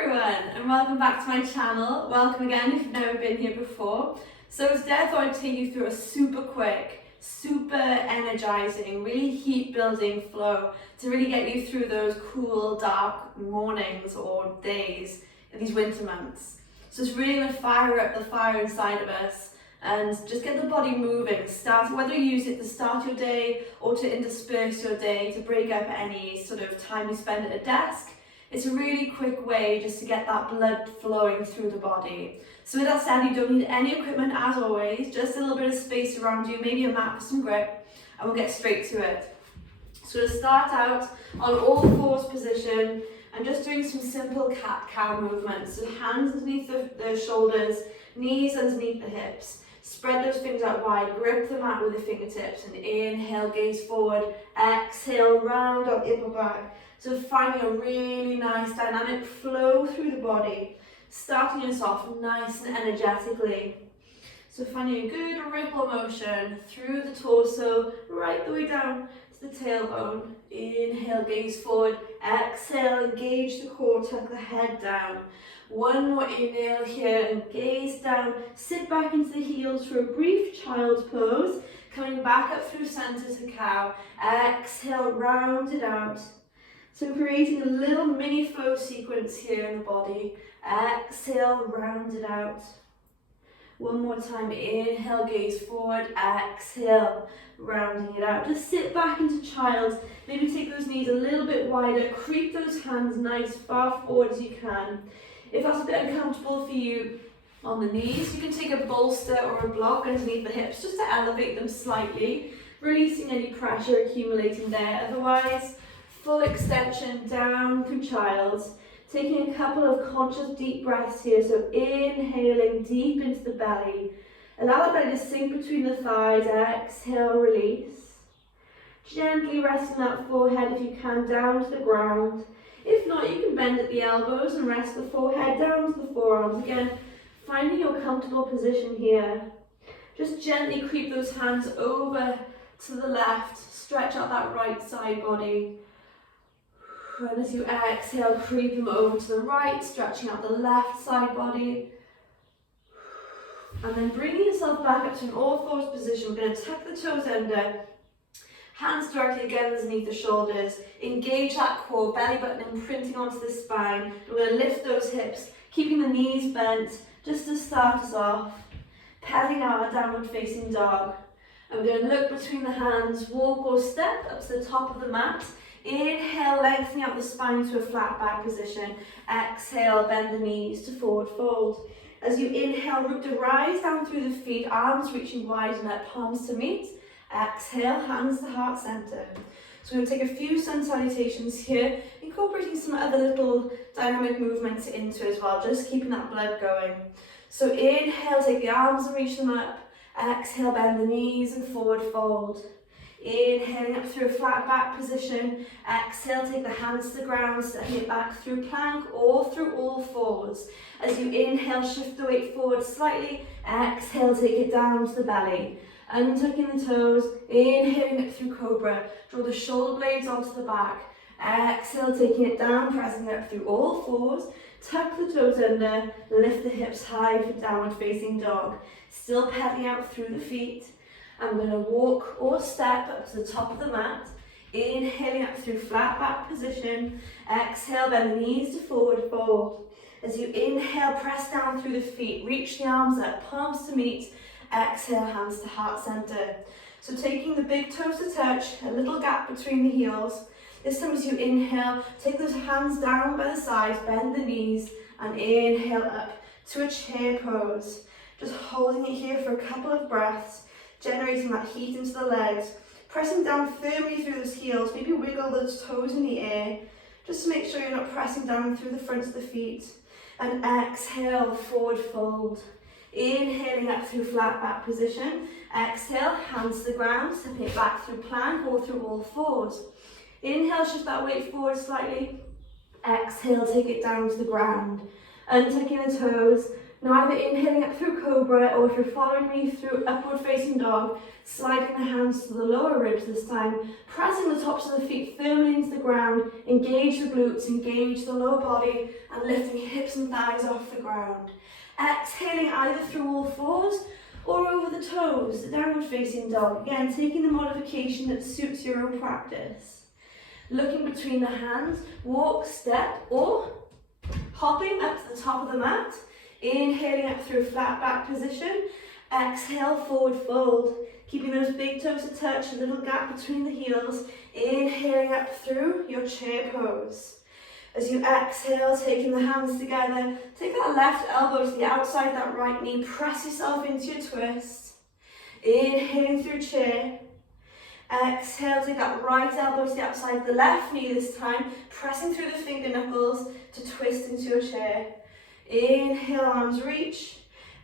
everyone, and welcome back to my channel. Welcome again if you've never been here before. So today I thought I'd take you through a super quick, super energizing, really heat building flow to really get you through those cool, dark mornings or days in these winter months. So it's really going to fire up the fire inside of us and just get the body moving. Start, whether you use it to start your day or to intersperse your day, to break up any sort of time you spend at a desk. It's a really quick way just to get that blood flowing through the body. So with that said, you don't need any equipment as always, just a little bit of space around you, maybe a mat for some grip, and we'll get straight to it. So we'll start out on all fours position and just doing some simple cat-cow movements. So hands underneath the shoulders, knees underneath the hips. Spread those fingers out wide, grip the mat with the fingertips, and inhale, gaze forward, exhale, round up the upper back. So finding a really nice dynamic flow through the body, starting us off nice and energetically. So finding a good ripple motion through the torso, right the way down to the tailbone. Inhale, gaze forward, exhale, engage the core, tuck the head down. One more inhale here and gaze down, sit back into the heels for a brief child's pose, coming back up through center to cow. Exhale, round it out. So creating a little mini flow sequence here in the body. Exhale, round it out. One more time, inhale, gaze forward, exhale, rounding it out. Just sit back into child, maybe take those knees a little bit wider, creep those hands nice far forward as you can. If that's a bit uncomfortable for you on the knees, you can take a bolster or a block underneath the hips just to elevate them slightly, releasing any pressure accumulating there. Otherwise, full extension down through child. Taking a couple of conscious deep breaths here, so inhaling deep into the belly. Allow the belly to sink between the thighs, exhale, release. Gently resting that forehead if you can down to the ground. If not, you can bend at the elbows and rest the forehead down to the forearms. Again, finding your comfortable position here. Just gently creep those hands over to the left, stretch out that right side body. And as you exhale, creep them over to the right, stretching out the left side body. And then bringing yourself back up to an all fours position. We're going to tuck the toes under, hands directly again underneath the shoulders. Engage that core, belly button imprinting onto the spine. We're going to lift those hips, keeping the knees bent, just to start us off. Pedaling out our downward facing dog. And we're going to look between the hands, walk or step up to the top of the mat. Inhale, lengthening out the spine to a flat back position. Exhale, bend the knees to forward fold. As you inhale, root to rise down through the feet, arms reaching wide and let palms to meet. Exhale, hands to heart center. So we're going to take a few sun salutations here, incorporating some other little dynamic movements into as well, just keeping that blood going. So inhale, take the arms and reach them up. Exhale, bend the knees and forward fold. Inhaling up through a flat back position. Exhale, take the hands to the ground, stepping it back through plank or through all fours. As you inhale, shift the weight forward slightly. Exhale, take it down to the belly. Untucking the toes, inhaling up through cobra. Draw the shoulder blades onto the back. Exhale, taking it down, pressing it up through all fours. Tuck the toes under, lift the hips high for downward facing dog. Still pedaling out through the feet. I'm going to walk or step up to the top of the mat. Inhaling up through flat back position. Exhale, bend the knees to forward fold. As you inhale, press down through the feet. Reach the arms up, palms to meet. Exhale, hands to heart center. So taking the big toes to touch, a little gap between the heels. This time as you inhale, take those hands down by the sides, bend the knees, and inhale up to a chair pose. Just holding it here for a couple of breaths. Generating that heat into the legs, pressing down firmly through those heels, maybe wiggle those toes in the air, just to make sure you're not pressing down through the fronts of the feet. And exhale, forward fold. Inhaling up through flat back position. Exhale, hands to the ground, stepping it back through plank or through all fours. Inhale, shift that weight forward slightly. Exhale, take it down to the ground. Untucking the toes, Now either inhaling up through cobra, or if you're following me through upward facing dog, sliding the hands to the lower ribs this time, pressing the tops of the feet firmly into the ground, engage the glutes, engage the lower body, and lifting hips and thighs off the ground. Exhaling either through all fours or over the toes, the downward facing dog. Again, taking the modification that suits your own practice. Looking between the hands, walk, step, or hopping up to the top of the mat. Inhaling up through flat back position. Exhale, forward fold. Keeping those big toes to touch, a little gap between the heels. Inhaling up through your chair pose. As you exhale, taking the hands together, take that left elbow to the outside of that right knee. Press yourself into your twist. Inhaling through chair. Exhale, take that right elbow to the outside of the left knee this time. Pressing through the finger knuckles to twist into your chair. Inhale, arms reach.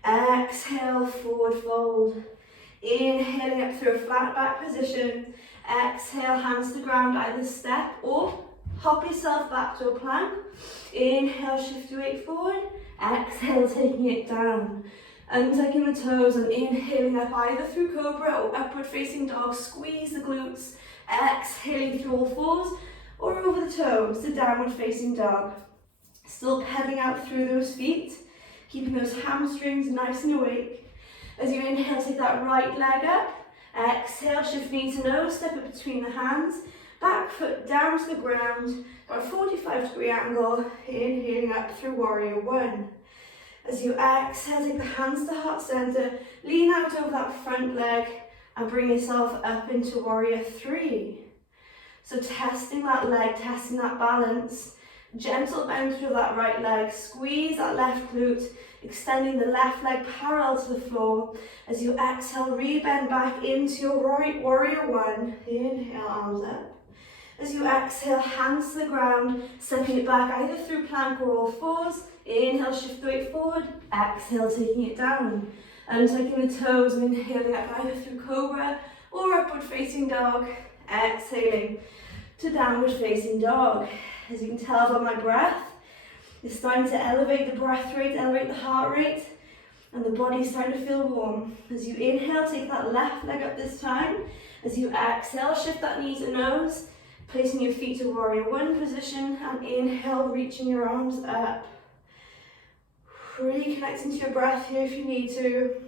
Exhale, forward fold. Inhaling up through a flat back position. Exhale, hands to the ground, either step or hop yourself back to a plank. Inhale, shift your weight forward. Exhale, taking it down. Untucking the toes and inhaling up either through cobra or upward facing dog. Squeeze the glutes. Exhaling through all fours or over the toes to downward facing dog. Still pedaling out through those feet, keeping those hamstrings nice and awake. As you inhale, take that right leg up. Exhale, shift knee to nose, step it between the hands. Back foot down to the ground, got a 45-degree angle. Inhaling up through warrior one. As you exhale, take the hands to heart center, lean out over that front leg and bring yourself up into warrior three. So testing that leg, testing that balance. Gentle bend through that right leg, squeeze that left glute, extending the left leg parallel to the floor. As you exhale, rebend back into your right warrior one. Inhale, arms up. As you exhale, hands to the ground, stepping it back either through plank or all fours. Inhale, shift the weight forward. Exhale, taking it down. Untucking the toes and inhaling up either through cobra or upward facing dog. Exhaling to downward facing dog. As you can tell by my breath, it's starting to elevate the breath rate, elevate the heart rate, and the body's starting to feel warm. As you inhale, take that left leg up this time. As you exhale, shift that knee to nose, placing your feet to warrior one position, and inhale, reaching your arms up. Really connect into your breath here if you need to.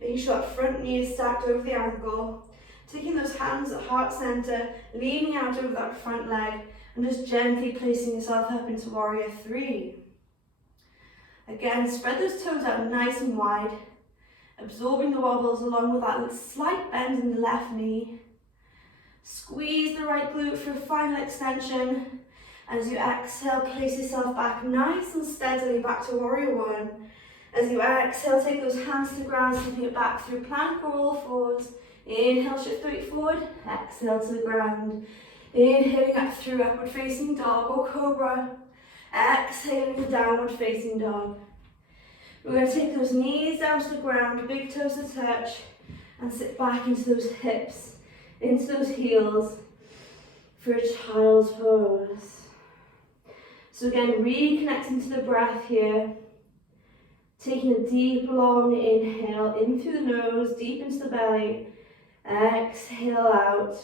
Making sure that front knee is stacked over the ankle. Taking those hands at heart center, leaning out over that front leg, and just gently placing yourself up into warrior three. Again, spread those toes out nice and wide, absorbing the wobbles along with that slight bend in the left knee. Squeeze the right glute for a final extension. As you exhale, place yourself back nice and steadily back to warrior one. As you exhale, take those hands to the ground, slipping it back through plank or all fours. Inhale, shift the weight forward. Exhale to the ground. Inhaling up through upward facing dog or cobra. Exhaling to downward facing dog. We're going to take those knees down to the ground, big toes to touch, and sit back into those hips, into those heels for a child's pose. So again, reconnecting to the breath here. Taking a deep, long inhale in through the nose, deep into the belly. Exhale out.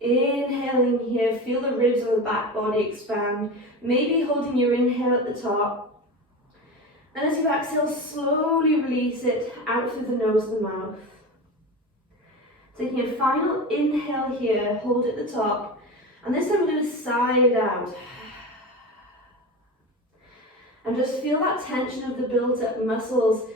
Inhaling here, feel the ribs of the back body expand, maybe holding your inhale at the top. And as you exhale, slowly release it out through the nose and the mouth. Taking a final inhale here, hold at the top, and this time we're going to sigh it out. And just feel that tension of the built up muscles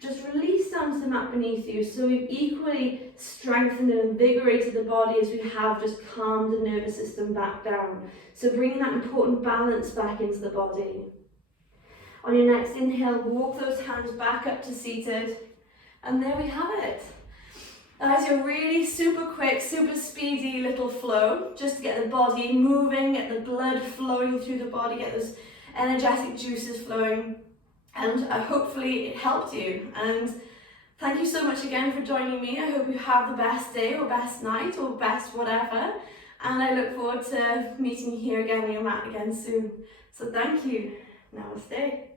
just release down to the mat beneath you. So we've equally strengthened and invigorated the body as we have just calmed the nervous system back down. So bringing that important balance back into the body. On your next inhale, walk those hands back up to seated. And there we have it. That is your really super quick, super speedy little flow, just to get the body moving, get the blood flowing through the body, get those energetic juices flowing. And hopefully it helped you. And thank you so much again for joining me. I hope you have the best day or best night or best whatever. And I look forward to meeting you here again on your mat again soon. So thank you. Namaste.